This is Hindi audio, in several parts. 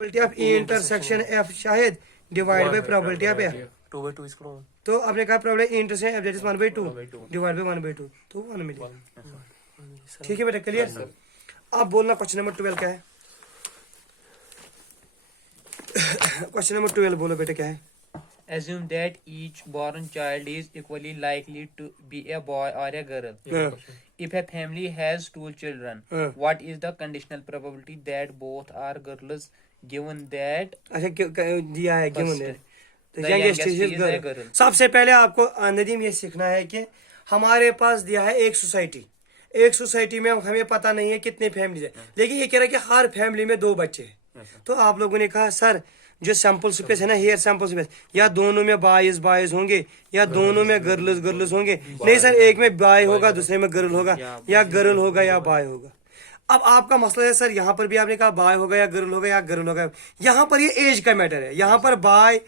Probability of E intersection F शायद divide by probability of F 2/2 इसको तो आपने कहा probability E intersection F that is 1/2 divide by 1/2 तो 1 मिले। ठीक है बेटा क्लियर। अब बोलना क्वेश्चन नंबर 12 क्या है। क्वेश्चन नंबर 12 बोलो बेटा क्या है। Assume that each born child is equally likely to be a boy or a girl. If a family has two children, what is the conditional probability that both are girls given that अच्छा दिया है गिवन है the youngest is a girl? सबसे पहले आपको नदीम ये सीखना है कि हमारे पास दिया है एक सोसाइटी में हमें पता नहीं है कितने फैमिली है, लेकिन ये कह रहा है कि हर फैमिली में 2 बच्चे हैं। तो आप लोगों ने कहा सर जो सैंपल स्पेस है ना हेयर सैंपल स्पेस या दोनों में बॉयज होंगे या दोनों में गर्ल्स होंगे। नहीं सर एक में बॉय होगा दूसरे में गर्ल होगा या गर्ल होगा या बॉय होगा। अब आपका मसला है सर यहाँ पर भी आपने कहा बॉय होगा या गर्ल होगा। यहाँ पर ये एज का मैटर है। यहाँ पर बॉय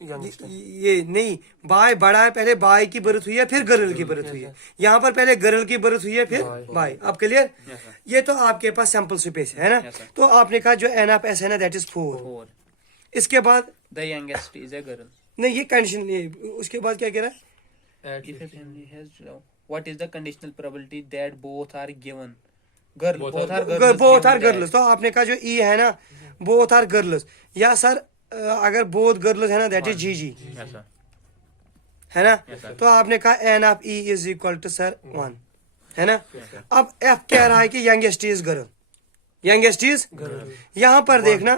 ये नहीं बॉय बड़ा है, पहले बॉय की बर्थ हुई है फिर गर्ल की बर्थ हुई है। यहाँ पर पहले गर्ल की बर्थ हुई है फिर बॉय। अब क्लियर। ये तो आपके पास सैंपल स्पेस है ना। तो आपने कहा जो एन ऑफ एस है ना दैट इज 4। इसके बाद The youngest is a girl. नहीं ये कंडीशन नहीं है। उसके बाद क्या कह रहा है। If a family has, what is the conditional probability that both are given? Girl, both are girls. Both are given girls. तो आपने कहा जो ई है ना बोथ आर गर्ल्स या सर अगर बोथ गर्ल्स है ना दैट इज जी है ना। तो आपने कहा N of E is equal to sir 1 है ना। अब एफ कह रहा है कि यंगेस्ट इज गर्ल। यहाँ पर देखना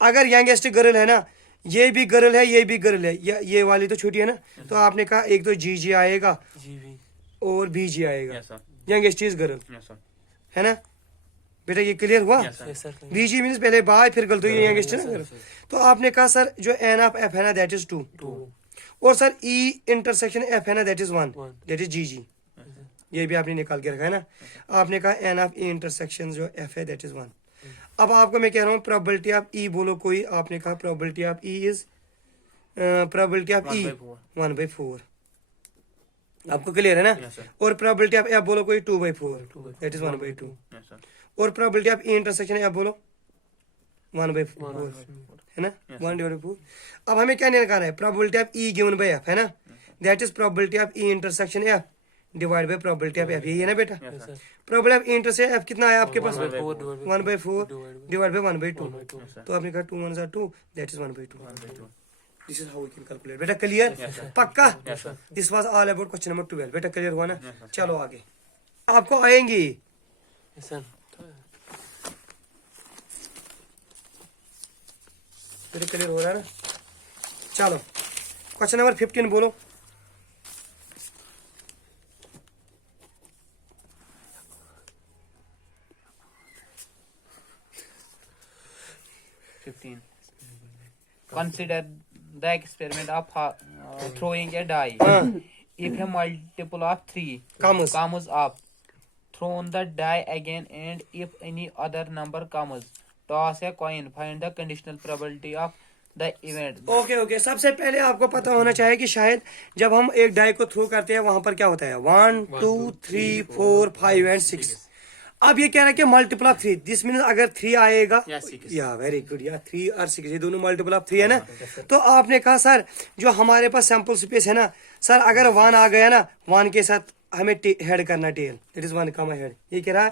अगर यंगेस्ट गर्ल है ना ये भी गर्ल है ये भी गर्ल है ये वाली तो छोटी है ना। तो आपने कहा एक तो जी आएगा और जी आएगा। यंगेस्ट इज गर्ल है ना बेटा। ये क्लियर हुआ। जी मीन्स पहले बॉय फिर गर्ल तो ये यंगेस्ट है ना गर्ल। तो आपने कहा सर जो एन ऑफ एफ है ना दैट इज 2 और सर ई इंटरसेक्शन एफ है ना दैट इज 1 दैट इज जी। ये भी आपने निकाल के रखा है ना। आपने कहा एन ऑफ ई इंटरसेक्शन जो एफ है दैट इज 1। अब आपको मैं कह रहा हूँ प्रोबेबिलिटी ऑफ ई बोलो कोई। आपने कहा probability of E is probability of E 1/4। आपको क्लियर है ना। और प्रोबेबिलिटी ऑफ एफ बोलो कोई 2/4 दैट इज 1/2। और probability of E intersection F बोलो 1/4 है ना 1/4। अब हमें क्या निकालना है probability of E given by F है ना that is probability of E intersection F divide by probability of F. यही है ना बेटा। प्रोबेबिलिटी ऑफ इंटरसेक्शन एफ कितना है आपके पास 1/4 डिवाइड बाय 1/2। तो आपने कहा 2 1 2 that is 1/2। This is how we can calculate. बेटा क्लियर पक्का। This was all about question number 12। बेटा क्लियर हुआ ना। चलो आगे आपको आएंगी बेटा क्लियर हो रहा है ना। चलो क्वेश्चन नंबर 15 बोलो। Consider the experiment of throwing a die. If a multiple of 3 comes up, thrown the die again, and if any other number comes, toss a coin. Find the conditional probability of the event. Okay सबसे पहले आपको पता होना चाहिए कि शायद जब हम एक डाई को थ्रो करते हैं वहां पर क्या होता है 1 2 3 4 5 एंड 6। अब ये कह रहा है कि मल्टीपल ऑफ 3 दिस मीन्स अगर 3 आएगा या वेरी गुड या 3 और 6 ये दोनों मल्टीपल ऑफ 3 है ना। तो आपने कहा सर जो हमारे पास सैंपल स्पेस है ना सर अगर 1 आ गया ना 1 के साथ हमें हेड करना tail that is 1 comma head. ये कह रहा है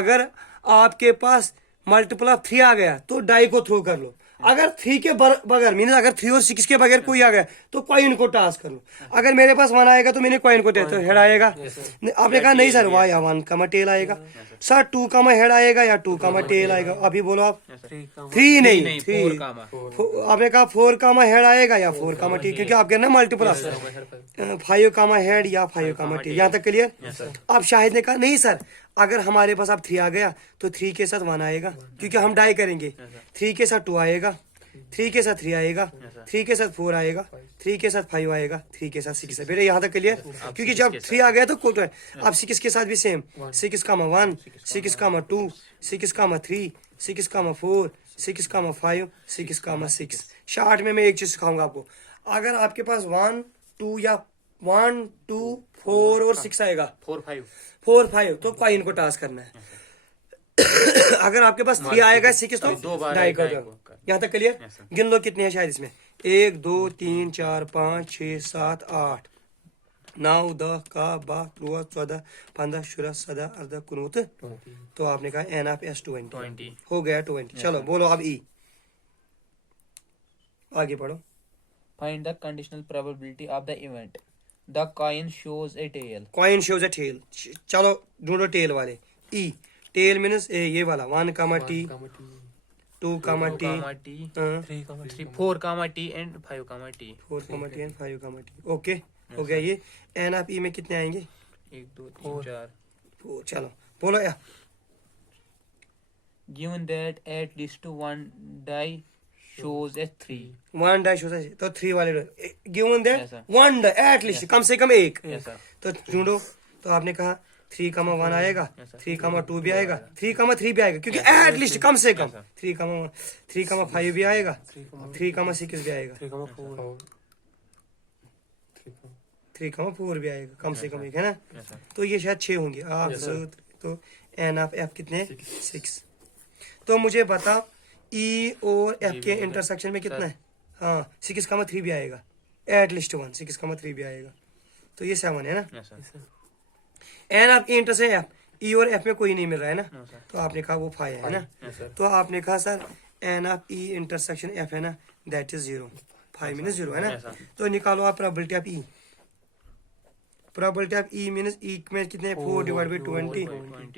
अगर आपके पास मल्टीपल ऑफ 3 आ गया तो डाई को थ्रो कर लो। अगर 3 के बगैर मीन अगर 3 और 6 के बगैर कोई आ गया तो कॉइन को टास्क कर लो। अगर मेरे पास 1 आएगा तो मैंने कॉइन को तो हेड आएगा। आपने कहा नहीं सर वाह 1 कमा टेल आएगा। सर 2 कमा हेड आएगा या 2 कमा टेल आएगा। अभी बोलो आप 3 नहीं 3 आपने कहा 4 कमा हेड आएगा या 4 कमा टेल क्योंकि आप कह रहे हैं मल्टीपल 5 कमा हेड या 5 कमा टेल। यहाँ तक क्लियर। अब शाहिद ने कहा नहीं सर अगर हमारे पास अब 3 आ गया तो 3 के साथ 1 आएगा क्योंकि हम डाई करेंगे। 3 के साथ 2 आएगा 3 के साथ 3 आएगा 3 के साथ 4 आएगा 3 के साथ 5 आएगा 3 के साथ 6 है। बेटा यहाँ तक क्लियर क्योंकि जब 3 आ गया तो कोट है। अब 6 के साथ भी सेम 6 कमा 1 6 कमा 2 6 कमा 3 6 कमा 4 6 कमा 5 6 कमा 6। शार्ट में मैं एक चीज सिखाऊंगा आपको। अगर आपके पास 1 2 या 1 2 4 और 6 आएगा 4 5 तो कॉइन को टास्क करना है। अगर आपके पास 3 आएगा 6 तो डाई को यहाँ तक क्लियर? Yes, sir. गिन लो कितने हैं शायद इसमें, 1 2 3 4 5 6 7 8 9 10 11 12 13 14 15 16 17 18 19। तो आपने कहा एन ऑफ एस 20 20 हो गया 20। चलो बोलो अब ई, आगे पढ़ो। find the conditional probability of the event the coin shows a tail coin shows a tail, चलो ढूंढो टेल वाले। ई टेल मीन्स ये वाला 1 comma T 2 comma T 4 comma t and 5 comma t 4 comma T and 5 comma T. Okay हो गया ये। एन ऑफ ई में कितने आएंगे? 1 2 3 4 4। चलो बोलो या given that at least one die shows a 3 1 die shows तो 3 वाले given that Yes, sir. 1 die at least कम से कम एक। yes sir तो ढूंढो, तो आपने कहा 3 कामा 1 आएगा, Yes, sir. 3 कामा 2 भी आएगा, 3 कामा 3 भी आएगा क्योंकि एटलीस्ट कम से कम Yes, sir. 3 कामा 5 भी आएगा, 3 कामा 6 भी आएगा, 3 कामा 4 भी आएगा, कम से कम एक है ना। yes sir तो ये शायद 6 होंगे। आप तो एन ऑफ एफ कितने? 6। तो मुझे बता ई और एफ के इंटरसेक्शन में कितना है? हाँ 6 कामा 3 भी आएगा, एटलीस्ट 1 6 कामा 3 भी आएगा, तो ये 7 है ना। yes sir n of E intersection F, E और एफ में कोई नहीं मिल रहा है ना, no sir तो आपने कहा वो 5 है ना। yes sir तो आपने कहा sir N of E intersection F है ना, दैट इज 0, 5 मीनस 0 है ना। Yes, sir. तो निकालो आप probability of E. Probability of E minus E में कितने? 4 divide by 20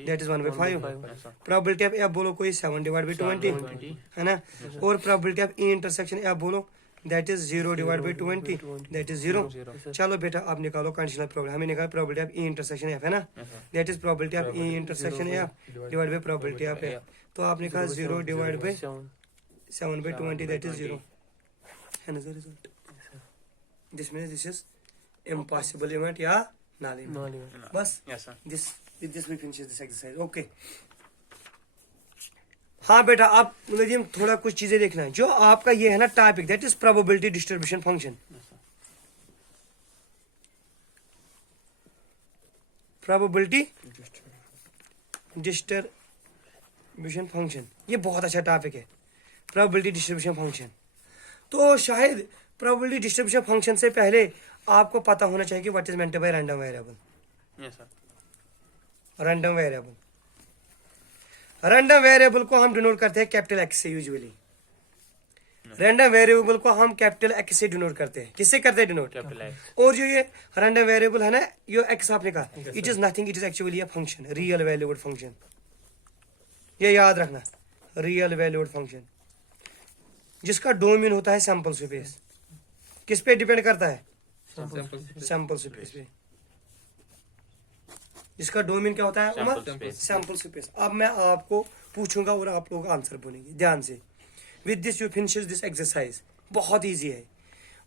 that is 1/5। yes sir probability of F बोलो कोई 7 डिवाइड बाई 20 है ना। और probability of E intersection F बोलो that is 0 divide by 20 that is 0। चलो बेटा आप निकालो कंडीशनल प्रोबेबिलिटी, हमें निकालो probability of E intersection F है ना, yes sir that is probability of E intersection F divide by probability of F. तो आपने कहा 0 डिवाइड बाई 7/20 दैट इज 0 है ना result. This means this is impossible event या null event। बस yes sir this we finish this exercise। Okay हाँ बेटा आप मुझे थोड़ा कुछ चीजें देखना है। जो आपका ये है ना topic that is probability distribution function. Probability distribution function ये बहुत अच्छा टॉपिक है, प्रोबेबिलिटी डिस्ट्रीब्यूशन फंक्शन। तो शायद प्रोबेबिलिटी डिस्ट्रीब्यूशन फंक्शन से पहले आपको पता होना चाहिए कि what is meant by random variable. yes sir random variable, random variable को हम डिनोट करते हैं कैपिटल एक्स से यूजुअली। रैंडम वेरिएबल को हम कैपिटल एक्स से डिनोट करते हैं। किससे करते हैं डिनोट? capital X और जो ये रैंडम वेरिएबल है ना, ये एक्स आपने कहा it is nothing, it is actually a function, real valued function. ये याद रखना, रियल वैल्यूड फंक्शन जिसका डोमेन होता है सैंपल स्पेस। किस पे डिपेंड करता है? सैंपल स्पेस पे। इसका डोमेन क्या होता है Sample उमर? space. Sample space. अब मैं आपको पूछूंगा और आप लोग आंसर बोलेंगे ध्यान से। With this you finish this exercise. बहुत इजी है।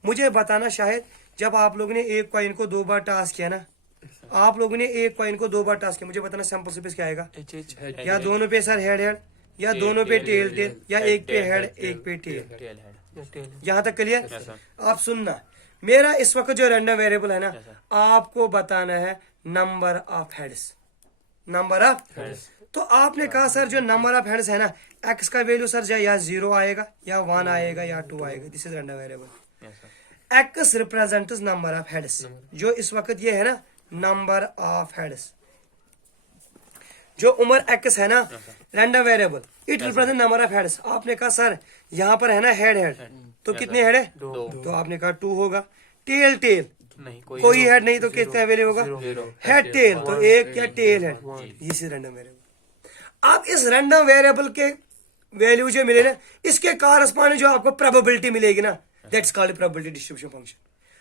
मुझे बताना शायद जब आप लोगों ने एक कॉइन को 2 बार टास्क किया ना, आप लोगों ने एक कॉइन को 2 बार टास्क किया, मुझे बताना सैंपल स्पेस क्या आएगा? या दोनों पे सर हेड हेड, या दोनों पे टेल टेल, या एक पे हेड एक पे टेल। tail head यहाँ तक क्लियर? yes sir आप सुनना, मेरा इस वक्त जो रैंडम वेरिएबल है ना, Yes, sir. आपको बताना है number of heads. Number of Heads. तो आपने कहा सर जो नंबर ऑफ हेड्स है ना, एक्स का वैल्यू सर या 0 आएगा या 1 आएगा या 2 आएगा। This is random variable. yes sir x represents number of heads. जो इस वक्त ये है ना नंबर ऑफ हेड्स, जो उमर एक्स है ना random variable, it represent number of heads. आपने कहा सर यहाँ पर है ना हेड हेड, तो Yes, कितने sir. हेड है? 2 तो आपने कहा 2 होगा। टेल टेल नहीं कोई हेड नहीं तो कितना वैल्यू होगा? Zero. हेड टेल तो एक या टेल है। इस रैंडम वेरिएबल। अब इस रैंडम वेरिएबल के वैल्यू जो मिले ना, इसके कारस्पॉन्डिंग जो आपको प्रोबेबिलिटी मिलेगी ना, that's called probability distribution function.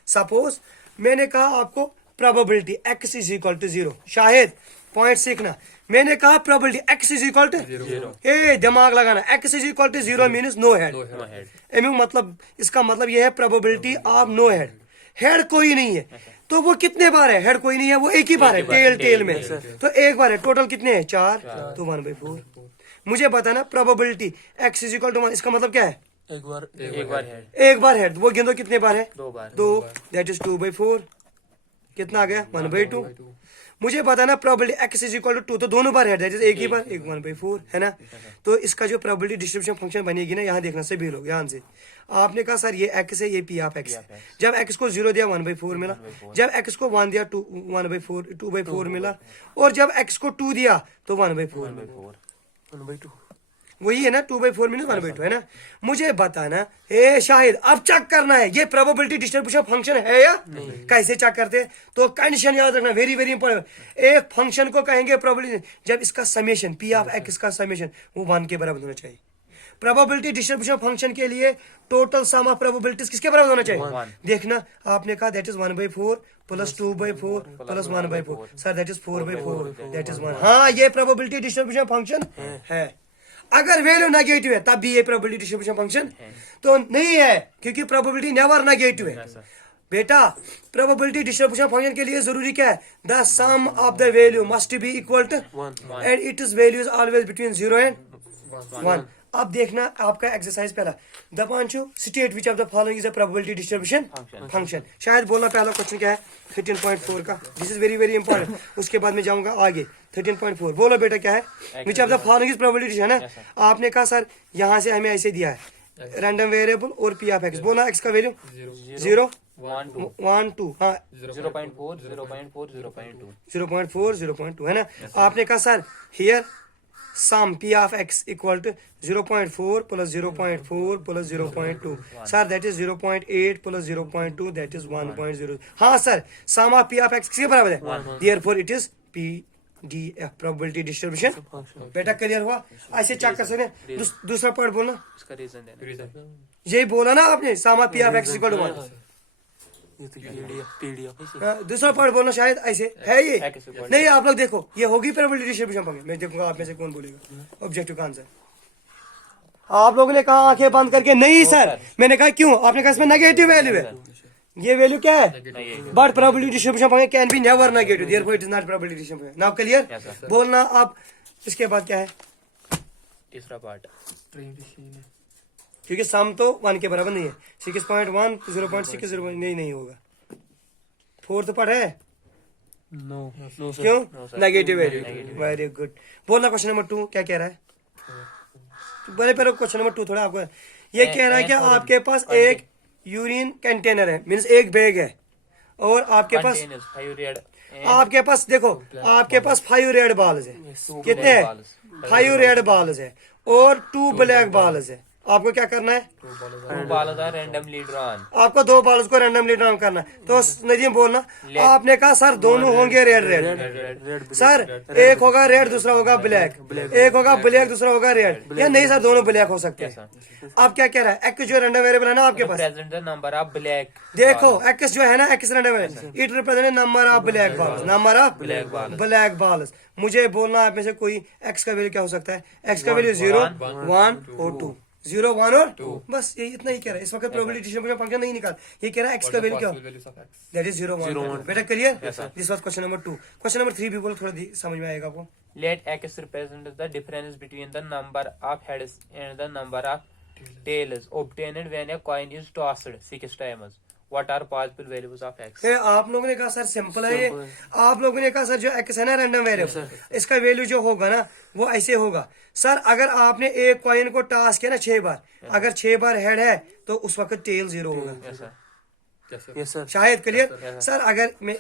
Suppose मैंने कहा आपको probability X is equal to 0। शायद पॉइंट सीखना, मैंने कहा probability X is equal to 0। ए दिमाग लगाना, X is equal to 0 means no head. no head मतलब इसका मतलब यह है probability of no head. Head कोई नहीं है तो वो कितने बार है? हेड कोई नहीं है, वो एक ही बार है टेल टेल में। तो एक बार है, टोटल कितने हैं? 4 तो 1/4। मुझे बताना probability X is equal to 1, इसका मतलब क्या है? एक बार head एक बार हेड। वो गिनो कितने बार है? 2 बार 2 दैट इज 2/4। कितना आ गया? 1/2। मुझे बताना probability x is equal to 2, तो दोनों बार है, दैट इज एक ही बार, एक 1/4 है ना। तो इसका जो प्रोबेबिलिटी डिस्ट्रीब्यूशन फंक्शन बनेगी ना, यहाँ देखना सभी लोग ध्यान से। आपने कहा सर ये x है, ये p ऑफ x है। जब x को 0 दिया 1/4 मिला, जब x को 1 दिया 2/4 मिला, और जब x को 2 दिया तो 1/4 मिला। 1/2 वही है ना, 2/4 मीनस 1/2 है ना। मुझे बताना ए शाहिद, अब चेक करना है ये प्रोबेबिलिटी डिस्ट्रीब्यूशन फंक्शन है या कैसे चेक करते हैं, तो कंडीशन याद रखना, वेरी वेरी इंपॉर्टेंट। एक फंक्शन को कहेंगे प्रोबेबिलिटी, जब इसका समेशन p ऑफ x का समेशन वो 1 के बराबर होना चाहिए। प्रोबेबिलिटी डिस्ट्रीब्यूशन फंक्शन के लिए टोटल सम ऑफ प्रोबेबिलिटीज किसके बराबर होना चाहिए, देखना आपने कहा that is 1/4 plus 2/4 plus 1/4, sir that is 4/4, that is 1। हाँ ये प्रोबेबिलिटी डिस्ट्रीब्यूशन फंक्शन है। अगर वैल्यू नेगेटिव है तब भी ये प्रोबेबिलिटी डिस्ट्रीब्यूशन फंक्शन तो नहीं है, क्योंकि प्रोबेबिलिटी नेवर नेगेटिव है बेटा। प्रोबेबिलिटी डिस्ट्रीब्यूशन फंक्शन के लिए जरूरी क्या है, the sum of the value must be equal to 1 and it is values always between 0 and 1। अब देखना आपका एक्सरसाइज पहला, Dapanshu state which of the following is a probability distribution function. शायद बोलना पहला क्वेश्चन क्या है 13.4 का, this is very very important. उसके बाद मैं जाऊंगा आगे 13.4। बोलो बेटा क्या है, विच of the following is probability है ना। आपने कहा सर यहाँ से हमें ऐसे दिया है रैंडम वेरिएबल और p ऑफ x, बोला x का वैल्यू 0 1 2, हाँ 0.4 0.4 0.2 0.4 0.2 है ना। आपने कहा sir here sum p of x equal to 0.4 plus 0.4 plus 0.2, sir that is 0.8 plus 0.2, that is 1.0। हाँ sir sum of p of x किसके बराबर है, therefore it is PDF probability distribution। बेटा क्लियर हुआ, ऐसे चेक कर सकते हैं। दूसरा पॉइंट बोलना, इसका रीजन देना। यही बोला ना आपने, sum of p of x equal to 1। ये तो PDF दूसरा पॉइंट बोलना शायद ऐसे है ये X equal to- नहीं। आप लोग देखो ये होगी प्रोबेबिलिटी डिस्ट्रीब्यूशन फंक्शन, मैं देखूंगा आप में से कौन बोलेगा ऑब्जेक्टिव का आंसर। आप लोगों ने कहा आंखें बंद करके नहीं सर, मैंने कहा क्यों, आपने कहा इसमें नेगेटिव वैल्यू है, ये वैल्यू क्या है, but probability distribution function can be never negative, therefore it is not probability distribution. Now clear, Yes, sir. बोलना अब इसके बाद क्या है, तीसरा पार्ट क्योंकि सम तो 1 के बराबर नहीं है। 6.1 0.6 नहीं होगा। फोर्थ पार्ट है नो सर क्यों, sir. Negative value, Negative very good. बोलना क्वेश्चन नंबर 2 क्या कह रहा है, बोले पहले क्वेश्चन नंबर 2 थोड़ा आपको ये कह रहा है कि आपके पास एक यूरिन कंटेनर है, मीन्स एक बैग है, और आपके पास Containers, 5 red and आपके पास देखो आपके पास 5 रेड बॉल्स है, 2 कितने black हैं, balls। 5 रेड बॉल्स है और 2 ब्लैक बॉल्स है। आपको क्या करना है, 2 balls are randomly drawn। आपको 2 बॉल्स को रैंडमली ड्रॉ करना है। तो नदीम बोलना, आपने कहा सर दोनों होंगे रेड रेड, रेड सर एक होगा रेड दूसरा होगा ब्लैक, एक होगा ब्लैक दूसरा होगा रेड, या नहीं सर दोनों ब्लैक हो सकते हैं। आप क्या कह रहा है, एक्स जो रैंडम वेरिएबल है ना आपके पास, Present the number of black देखो एक्स जो है ना x random variable, it represent number of black balls, number of Black balls। Black balls. मुझे बोलना आप में से कोई एक्स का वैल्यू क्या हो सकता है, एक्स का वैल्यू 0 1 और 2, 0 1 और 2, बस ये इतना ही कह रहा है। इस वक्त प्रोबेबिलिटी डिस्ट्रीब्यूशन फंक्शन नहीं निकाल, ये कह रहा है एक्स का वैल्यू क्या, दैट इज 0 1। बेटा clear, this was question number 2। Question number 3 भी बोलो, थोड़ा समझ में आएगा आपको। Let x represent the difference between the number of heads and the number of tails obtained when a coin is tossed 6 times। What are possible values of x? ये आप लोगों ने कहा सर सिंपल है ये, आप लोगों ने कहा सर जो एक्स है ना रैंडम वेरिएबल, इसका वैल्यू जो होगा ना वो ऐसे होगा। सर अगर आपने एक कॉइन को टास किया ना 6 बार, अगर 6 बार हेड है तो उस वक्त टेल 0 होगा। Yes, sir। यस सर शायद क्लियर सर। अगर मैं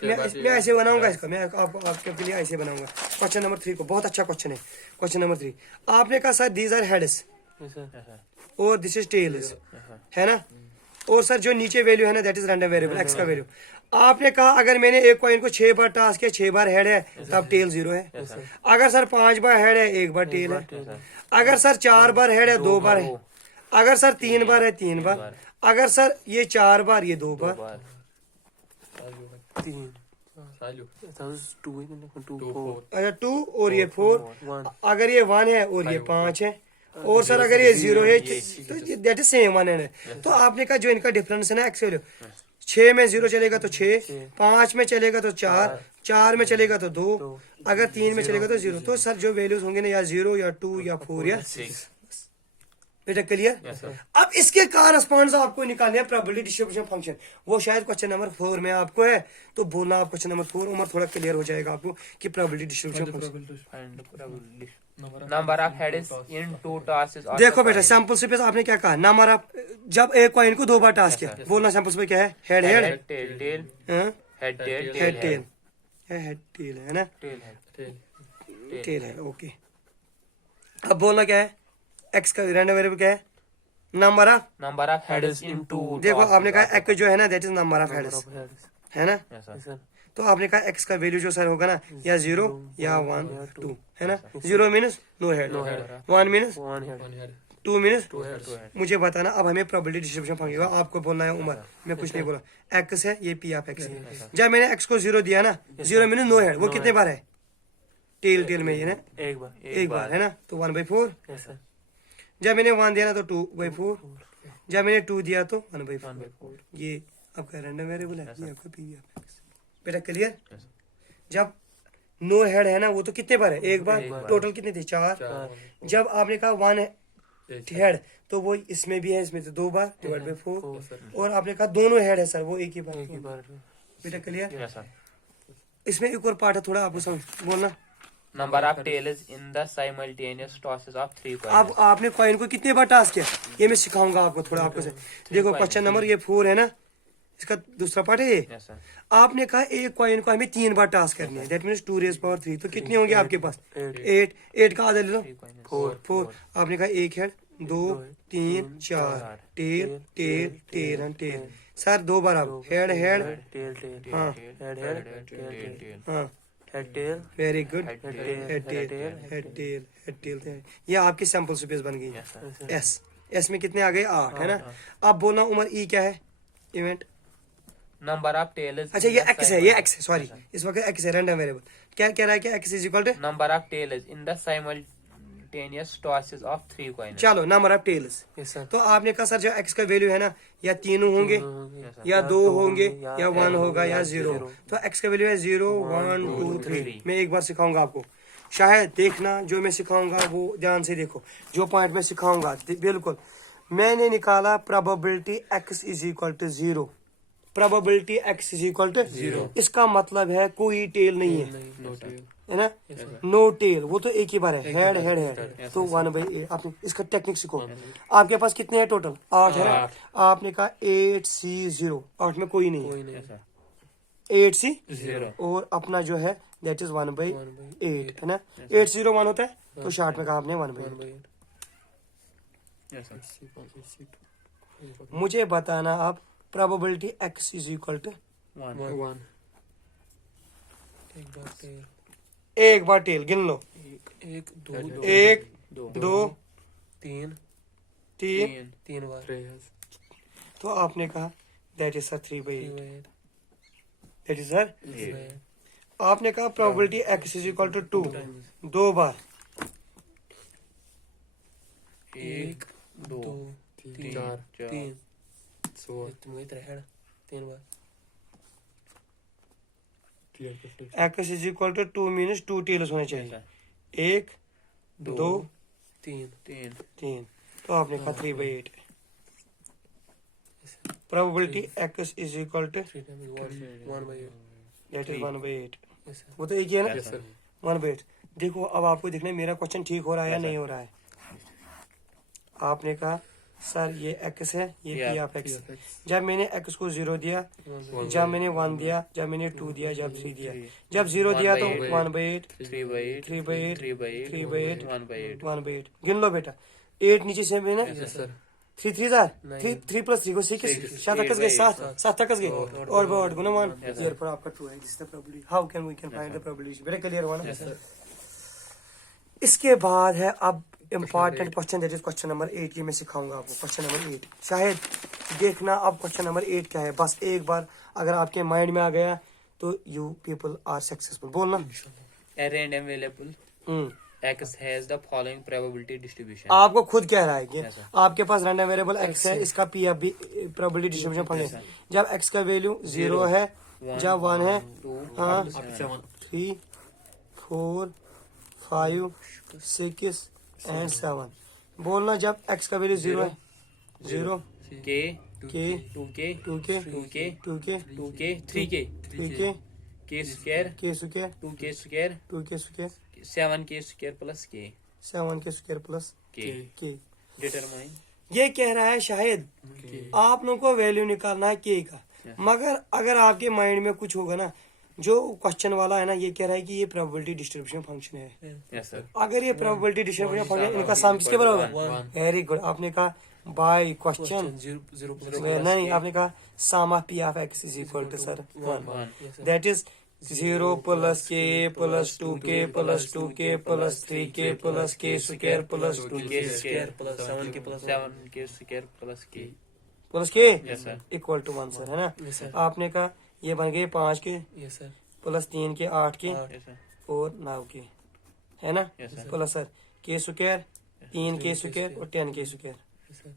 ऐसे बनाऊंगा इसका, मैं आपको आपके लिए ऐसे बनाऊंगा। क्वेश्चन नंबर 3 को बहुत अच्छा क्वेश्चन है। क्वेश्चन नंबर 3 आपने कहा sir these are heads yes sir Yes, sir। और दिस इज टेल्स, है ना, और सर जो नीचे वैल्यू है ना that is random variable X का वैल्यू। आपने कहा अगर मैंने एक कॉइन को 6 बार टास किया 6 बार हेड है तब टेल 0 है। अगर सर 5 बार हेड है 1 बार टेल है। अगर सर 4 बार हेड है 2 बार है। अगर सर 3 बार है 3 बार। अगर सर ये 4 बार ये 2 बार। 3 2 4 अगर 2 और ये 4, 1 अगर ये 1 है और ये 5 है, और सर अगर ये 0 है तो दैट इज सेम 1 है। तो आपने कहा जो इनका डिफरेंस है ना एक्स वैल्यू, 6 में 0 चलेगा तो 6, 5 में चलेगा तो 4, 4 में चलेगा तो 2, अगर 3 में चलेगा तो 0। तो सर जो वैल्यूज होंगे ना या 0 या 2 या 4 या 6। बेटा क्लियर। अब इसके कॉरस्पॉन्ड्स आपको निकालने हैं प्रोबेबिलिटी डिस्ट्रीब्यूशन फंक्शन, वो शायद क्वेश्चन नंबर 4 में आपको है, तो बोलना आप क्वेश्चन नंबर 4, उमर थोड़ा क्लियर हो जाएगा आपको कि probability distribution function. Find probability. Number of heads in two tosses. of देखो the बेटा coin. सैंपल स्पेस आपने क्या कहा, नंबर ऑफ, जब एक कॉइन को 2 बार टास्क किया, बोलना सैंपल स्पेस क्या है, head head, Head, tail, tail, head, tail, head tell head, है, हेड टेल है ना, tail, head. टेल है, ओके। अब बोलना क्या है, एक्स का रैंडम वेरिएबल क्या है, number of, Number of heads in two. देखो tosses आपने of कहा the एक्स जो है ना that is number of heads, है ना, coin. Yes, sir. सर तो आपने कहा एक्स का वैल्यू जो सर होगा ना या 0 या 1 2, है ना, 0 means no head, 1 means, one head 2 means, Two heads. मुझे बताना अब हमें प्रोबेबिलिटी डिस्ट्रीब्यूशन फंक्शन, आपको बोलना है उमर, मैं कुछ नहीं बोला, एक्स है ये पी ऑफ एक्स है। जब मैंने एक्स को 0 दिया ना, 0 मीनस नो हेड, वो कितने बार है, टेल टेल में ये ना एक एक बार है ना, तो 1/4। यस सर जब मैंने 1 दिया ना तो 2/4, जब मैंने 2 दिया तो 1/4। ये आपका रैंडम वेरिएबल है, ये आपका पी ऑफ एक्स। बेटा क्लियर। जब नो हेड है ना वो तो कितने बार है, एक बार, टोटल कितने थे, 4। जब आपने कहा 1 हेड तो वो इसमें भी है, इसमें तो 2 बार डिवाइड बाय 4, और आपने कहा दोनों हेड है सर वो एक ही बार। बेटा क्लियर। Yes, sir. इसमें एक और पार्ट है, थोड़ा आपको समझ बोलना। Number of tails in the simultaneous tosses of three coins. अब आपने कॉइन को कितने बार टास्क किया, ये मैं सिखाऊंगा आपको थोड़ा आपको से। देखो क्वेश्चन नंबर ये 4 है ना, इसका दूसरा पार्ट है ये। Yes, sir. आपने कहा एक कॉइन को हमें 3 बार टास्क करनी है, दैट मीन्स 2⁻3, तो कितने होंगे आपके पास, 8 का आधा ले लो, Three coins. 4। आपने कहा एक head, 2 3 4, tail tail tail and tail, sir 2 बार आप हेड हेड, टेल टेल हाँ हेड हाँ, head tail very good, Head, tail, head tail head tail head tail, ये आपकी सैंपल स्पेस बन गई। Yes, sir. एस, एस में कितने आ गए, 8 है ना। अब बोलना उमर ई क्या है, इवेंट, Number of tails. अच्छा in ये the एक्स है, ये simul- एक्स है, सॉरी इस वक्त एक्स है, रैंडम वेरिएबल। क्या कह रहा है कि X is equal to, Number of tails in the simultaneous tosses of three coins. चलो number of tails. Yes sir तो आपने कहा सर जो एक्स का वैल्यू है ना, या 3 होंगे Yes, sir. या 2 होंगे या 1 होगा या 0, तो एक्स का वैल्यू है 0 1 2 3। मैं एक बार सिखाऊंगा आपको, शायद देखना जो मैं सिखाऊंगा वो ध्यान से देखो, जो पॉइंट मैं सिखाऊंगा बिल्कुल। मैंने निकाला probability X is equal to 0, probability X is equal to 0, इसका मतलब है कोई टेल नहीं है, है ना, नो टेल, वो तो एक ही बार है, हेड हेड हेड, तो 1/8। आपने इसका टेक्निक सीखो। आपके पास कितने हैं टोटल, 8 है ना, आपने कहा 8C0, 8 में कोई नहीं है, Yes, sir. 8C, Zero. और अपना जो है दैट इज 1/8 है ना, 801 होता है, तो शॉर्ट में कहा आपने 1/8। Yes, sir. मुझे बताना आप probability X is equal to, One. एक बार टेल एक बार टेल गिन लो, एक दो 1 Two. 2 तीन 3, तीन बार तो आपने कहा that is sir 3/8, that is sir. आपने कहा probability X is equal to 2, 2 बार, एक, दो, तीन चार, तीन तुम गई तेरा हेड तीन बार X is equal to 2 minus 2 tails होने चाहिए, 1 2 तीन तीन, 3, तो आपने कहा 3/8। Probability X is equal to 3 times 1/8 that is 1/8, yes sir वो तो एक ही है ना, Yes, sir. 1/8। देखो अब आपको देखना है मेरा क्वेश्चन ठीक हो रहा है या नहीं हो रहा है। आपने कहा सर ये एक्स है, ये पी ऑफ एक्स, जब मैंने एक्स को 0 दिया, जब मैंने 1 दिया, जब मैंने 2 दिया, जब 3 दिया, जब 0 दिया तो 1/8 3/8, 3/8 3/8, 3/8 1/8. 1/8 गिन लो बेटा, 8 नीचे से मैंने यस सर 3 3 जार नहीं. 3 प्लस 3 को 6 Six. 7 तक गए, 7 तक गए, और और बॉड गुना 1, Yes, sir. therefore आपका ट्रू है, this is the probability. How can we can find the probability, बेटा क्लियर हुआ ना। Yes, sir. इसके बाद है अब important question, that is question number 8, ये मैं सिखाऊंगा आपको क्वेश्चन नंबर 8। शायद देखना अब क्वेश्चन नंबर 8 क्या है, बस एक बार अगर आपके माइंड में आ गया तो यू पीपल आर सक्सेसफुल, बोलना। A random variable hmm, X has the following probability distribution. आपको खुद कह रहा है कि Yes, sir. आपके पास रैंडम वेरिएबल एक्स है, इसका P F B probability distribution function, जब एक्स का वैल्यू 0 है, जब 1 है, Two, हाँ, seven. 3 4 5 6 एंड 7, बोलना जब x का वैल्यू 0 है 0 K k 2K 2k 2K 2k 2K 3K 3k K square k square 2K square 2k square 7K square plus K 7k square plus K k। determine ये कह रहा है शायद आप लोगों को वैल्यू निकालना है के का, मगर अगर आपके माइंड में कुछ होगा ना, जो क्वेश्चन वाला है ना, ये कह रहा है कि ये प्रोबेबिलिटी डिस्ट्रीब्यूशन फंक्शन है। yes sir अगर ये प्रोबेबिलिटी डिस्ट्रीब्यूशन फंक्शन इनका सम किसके बराबर? Very good. आपने कहा बाय क्वेश्चन 0 नहीं, आपने कहा sum of P of X is equal to sir 1, that is 0 plus K plus 2k plus 2k plus 3k plus k square plus 2K square plus 7K plus 7K square plus K plus K yes sir equal to 1 sir, है ना। Yes, sir. आपने कहा ये बन गए 5 के yes sir प्लस 3 के 8 के yes sir और 9 के, है ना, Yes, sir. Plus sir K square 3k square और 10k square yes sir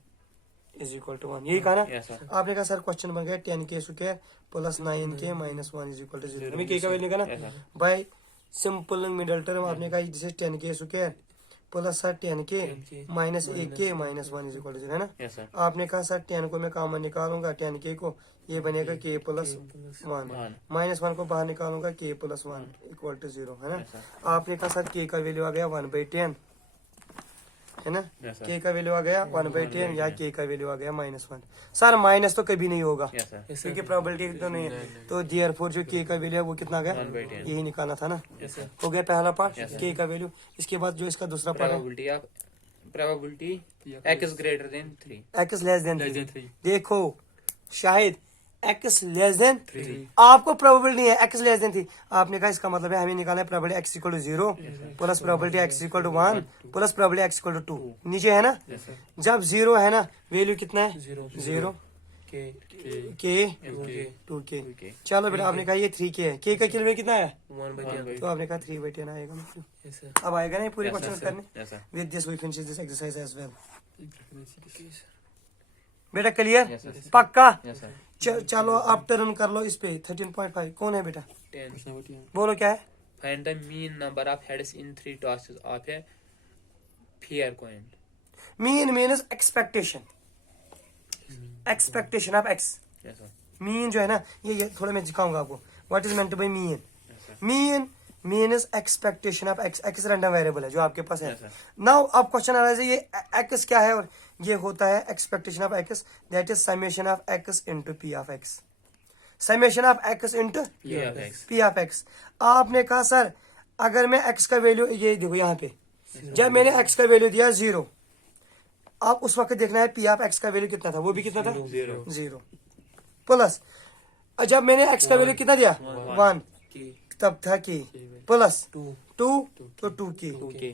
is equal to 1, यही कहा ना। yes sir आपने कहा सर क्वेश्चन बन गया 10k square plus 9k minus 1 is equal to 0, हमें के का वैल्यू निकालना Yes, sir. By simple middle term. आपने कहा जैसे 10k square plus sir 10k 10K minus 1k minus 1 is equal to 0, है ना। yes sir आपने कहा सर 10 को मैं कॉमन निकालूंगा 10k को, ये बनेगा k प्लस 1 माइनस 1 को बाहर निकालूंगा k प्लस 1 इक्वल टू 0, है ना। Yes, sir. आपने कहा सर k का वैल्यू आ गया 1/10, है ना। Yes, sir. k का वैल्यू आ गया 1/10 या k का वैल्यू आ गया -1। सर माइनस तो कभी नहीं होगा yes sir yes sir क्योंकि प्रोबेबिलिटी तो नहीं है, तो देयरफॉर जो k का वैल्यू है वो कितना आ गया, 1/10 यही निकालना था ना। yes sir हो गया पहला पार्ट Yes, sir. k का वैल्यू। इसके बाद जो इसका दूसरा part probability x greater than 3 है x less than less 3। than 3 देखो शायद x लेस देन 3 आपको प्रोबेबिलिटी नहीं है x लेस देन 3, आपने कहा इसका मतलब है हमें निकालना है probability x equal to 0 plus probability x equal to 1 plus probability x equal to 2, नीचे है ना। yes sir जब 0 है ना वैल्यू कितना है 0 K k 2K 2k। 2K चलो बेटा आपने कहा ये 3k है, k का किलो में कितना है, 1/10 तो आपने कहा 3/10 आएगा मतलब। yes sir अब आएगा ना ये पूरे Yes, क्वेश्चन sir. करने। yes sir with this we finish this exercise as well. okay sir बेटा क्लियर Yes, sir. पक्का। yes sir चलो आप टर्न कर लो इस पे 13.5 कौन है बेटा, 10 बोलो क्या है। find the mean number of heads in 3 tosses of a fair coin mean means expectation, expectation of x. yes sir mean जो है ना ये थोड़ा मैं दिखाऊंगा आपको what is meant by mean. yes sir mean means expectation of x, x random variable है जो आपके पास है। Yes, sir. नाउ अब क्वेश्चन आ रहा है ये एक्स क्या है, और ये होता है expectation of x, that is summation of x into P of x, summation of x into p of x P of x. आपने कहा सर अगर मैं एक्स का वैल्यू ये देखो यहाँ पे जब मैंने एक्स का वैल्यू दिया 0, आप उस वक्त देखना है पी ऑफ एक्स का वैल्यू कितना था, वो भी कितना था 0 प्लस जब मैंने एक्स का वैल्यू कितना दिया 1 K तब था कि प्लस 2 2 तो 2k, 2K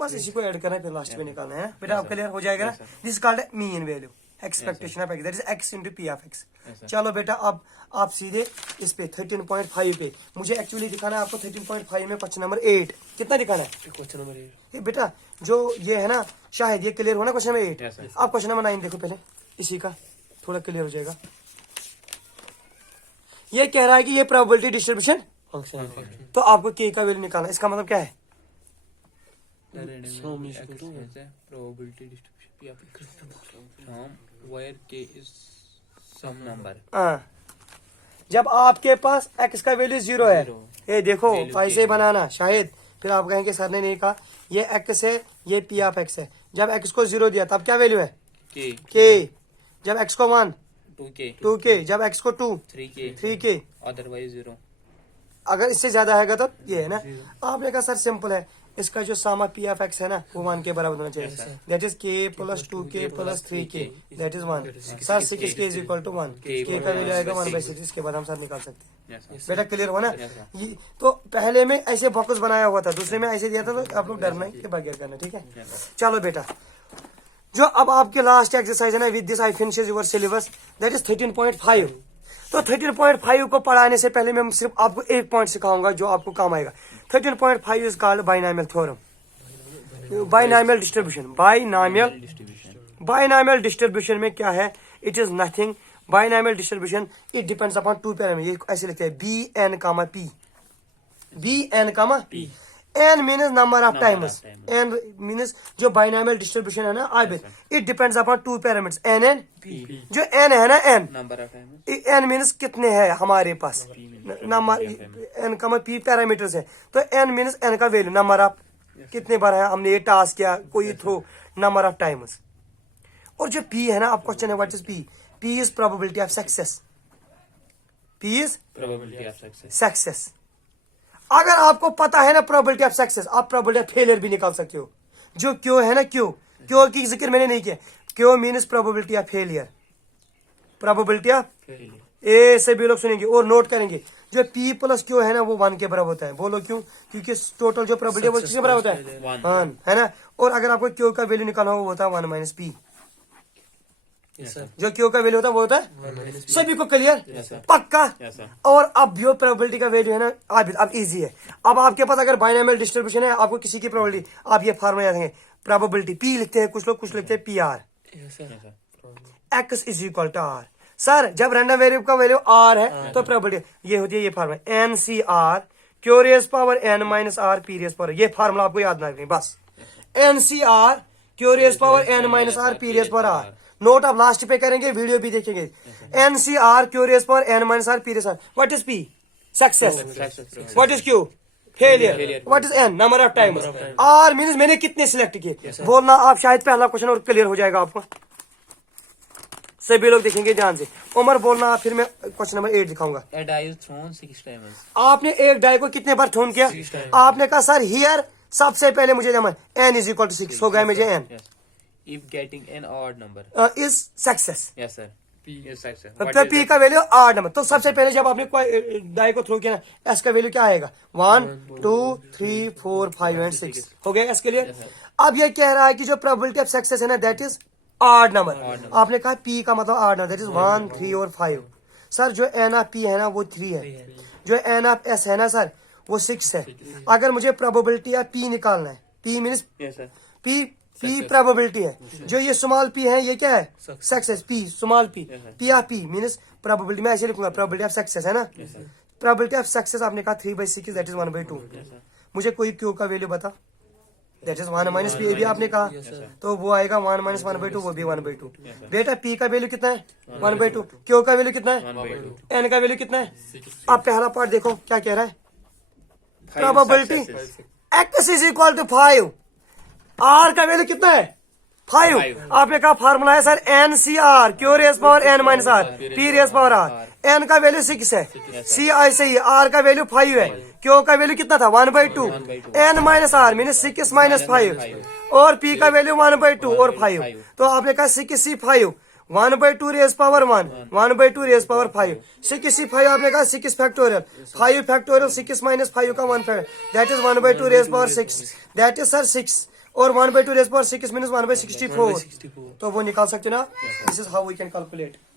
बस इसी को ऐड करना है फिर लास्ट में निकालना है बेटा। आप क्लियर हो जाएगा ना। This called mean value expectation of x, that is x into P of x. Yes, sir. चलो बेटा अब आप सीधे इस पे 13.5 पे मुझे एक्चुअली दिखाना है आपको 13.5 में क्वेश्चन नंबर 8 कितना दिखाना है question number 8 ये बेटा जो ये है ना शायद ये क्लियर होना क्वेश्चन नंबर 8। Yes, sir. आप क्वेश्चन नंबर 9 देखो पहले, इसी का थोड़ा क्लियर हो जाएगा। ये कह रहा है कि ये प्रोबेबिलिटी डिस्ट्रीब्यूशन, function तो आपको के का वैल्यू निकालना, इसका मतलब क्या है, probability distribution p of x from where k is some number हाँ। जब आपके पास x का वैल्यू 0 है, ये देखो Value ऐसे K। बनाना, शायद फिर आप कहेंगे सर ने नहीं कहा ये x है ये p ऑफ x है। जब x को 0 दिया तब क्या वैल्यू है k k, जब x को 1 2k 2k, जब x को 2 3k 3k, otherwise 0 अगर इससे ज्यादा है तो ये है ना। आपने कहा सर सिंपल है, इसका जो सामा पी ऑफ एक्स है ना वो 1 के बराबर होना चाहिए, that is k plus 2k plus 3k that is 1। Sir 6k is equal to 1, k का वैल्यू आएगा 1/6, इसके बाद हम सर निकाल सकते हैं। yes sir बेटा क्लियर हुआ ना। Yes, sir. ये तो पहले में ऐसे बॉक्स बनाया हुआ था, दूसरे में ऐसे दिया था, तो आप लोग डरना है कि बगैर करना, ठीक है। yes sir चलो बेटा जो अब आपके लास्ट एक्सरसाइज है ना, with this I finish your syllabus, that is 13.5। तो 13.5 को पढ़ाने से पहले मैं सिर्फ आपको एक पॉइंट सिखाऊंगा जो आपको काम आएगा। 13.5 is called binomial theorem, binomial distribution. Binomial distribution binomial distribution में क्या है, it is nothing, binomial distribution it depends upon two parameter, ये ऐसे लिखते हैं B N comma P, B N comma P. n means number of times, times. n means जो बाइनोमियल डिस्ट्रीब्यूशन है ना आबिद, it depends upon two parameters n and p। जो n है ना n, Number of times. n means कितने हैं हमारे पास, नंबर n का p पैरामीटर्स है, तो n मीन्स n का वैल्यू, नंबर ऑफ कितने बार है हमने ये टास्क किया, कोई थ्रो, नंबर ऑफ टाइम्स। और जो p है ना, आप क्वेश्चन है what is p, p is probability of success, p is Probability of success. Success. अगर आपको पता है ना प्रोबेबिलिटी ऑफ सक्सेस, आप प्रोबेबिलिटी ऑफ फेलियर भी निकाल सकते हो। जो क्यों है ना, क्यों की जिक्र मैंने नहीं किया, क्यों means probability of failure, probability of, ए सभी लोग सुनेंगे और नोट करेंगे। जो p प्लस क्यू है ना वो 1 के बराबर होता है। बोलो क्यों? क्योंकि टोटल जो प्रोबेबिलिटी है वो किसके बराबर होता है, 1 है ना। और अगर आपको क्यू का वैल्यू निकालना हो वो होता है 1 माइनस p। Yes, sir. जो क्यू का वैल्यू होता है वो होता है, सभी को क्लियर, sir. पक्का। Yes, sir. और अब जो प्रोबेबिलिटी का वैल्यू है ना, अब इजी है। अब आपके पास अगर बाइनोमियल डिस्ट्रीब्यूशन है, आपको किसी की प्रोबेबिलिटी, आप ये फार्मूला याद रखेंगे, प्रोबेबिलिटी p लिखते हैं कुछ लोग, कुछ लिखते हैं pr, Yes, sir. Yes, sir. x is equal to r। Sir जब रैंडम वेरिएबल का वैल्यू r है तो प्रोबेबिलिटी ये होती है, ये formula NCR Q raise power n minus r p raise power, ये फार्मूला आपको याद रखना है बस। NCR Q raise power n minus r p raise power r। Note आप लास्ट पे करेंगे, वीडियो भी देखेंगे। NCR Q raise power n minus r p raise power, what is p, success, Success. What is Q, failure, what is n, number of times, r means मैंने कितने सिलेक्ट किए। बोलना आप शायद पहला क्वेश्चन और क्लियर हो जाएगा आपको, सभी लोग देखेंगे ध्यान से। उमर बोलना, फिर मैं क्वेश्चन नंबर 8 दिखाऊंगा। A die is thrown 6 times. आपने एक डाई को कितने बार थ्रोन किया, आपने कहा सर हियर सबसे पहले मुझे जमा n इज इक्वल टू 6 हो गया मुझे n Yes. If getting an odd number. Is success, Yes, sir. P is success. तो What is p it? का वैल्यू 8 नंबर। तो सबसे पहले जब आपने कोई डाई को थ्रो किया ना, s का वैल्यू क्या आएगा, 1 2 3 4 5 एंड 6 हो गया s के लिए। अब ये कह रहा है कि जो प्रोबेबिलिटी ऑफ सक्सेस है ना दैट इज आड नंबर। आपने कहा p का मतलब आड नंबर, दैट इज 1 3 और 5। सर जो n ऑफ p है ना वो 3 है, जो n ऑफ s है ना सर वो 6 है। अगर मुझे प्रोबेबिलिटी ऑफ p निकालना है, p means Yes, sir. p probability है, जो ये स्मॉल p है ये क्या है, success, p small p, p of p means probability, मैं ऐसे लिखूंगा प्रोबेबिलिटी ऑफ सक्सेस है ना। प्रोबेबिलिटी ऑफ सक्सेस आपने कहा 3/6 दैट इज 1/2। मुझे कोई q का वैल्यू बता, दैट इज 1 माइनस p भी आपने कहा, तो वो आएगा 1 माइनस 1/2, वो भी 1/2। बेटा p का वैल्यू कितना है, 1/2। q का वैल्यू कितना है, 1/2. n का वैल्यू कितना है। अब पहला पार्ट देखो क्या कह रहा है, probability x is equal to 5, r का वैल्यू कितना है 5। आपने कहा फार्मूला है sir NCR Q raise power n minus r p raise power r, n का वैल्यू 6 है, c ऐसे ही, r का वैल्यू 5 है, q का वैल्यू कितना था 1/2, n minus r mean 6 minus 5 और p का वैल्यू 1/2 और 5। तो आपने कहा 6c5 1/2 raise power 1 1/2 raise power 5, 6c5 आपने कहा 6 फैक्टोरियल, 5 फैक्टोरियल 6 माइनस 5 का 1 factor, that is 1/2 raise power 6, that is sir 6 और 1/2 रेज पावर 6 मीनस 1/64। तो वो निकाल सकते ना, this is how we can calculate.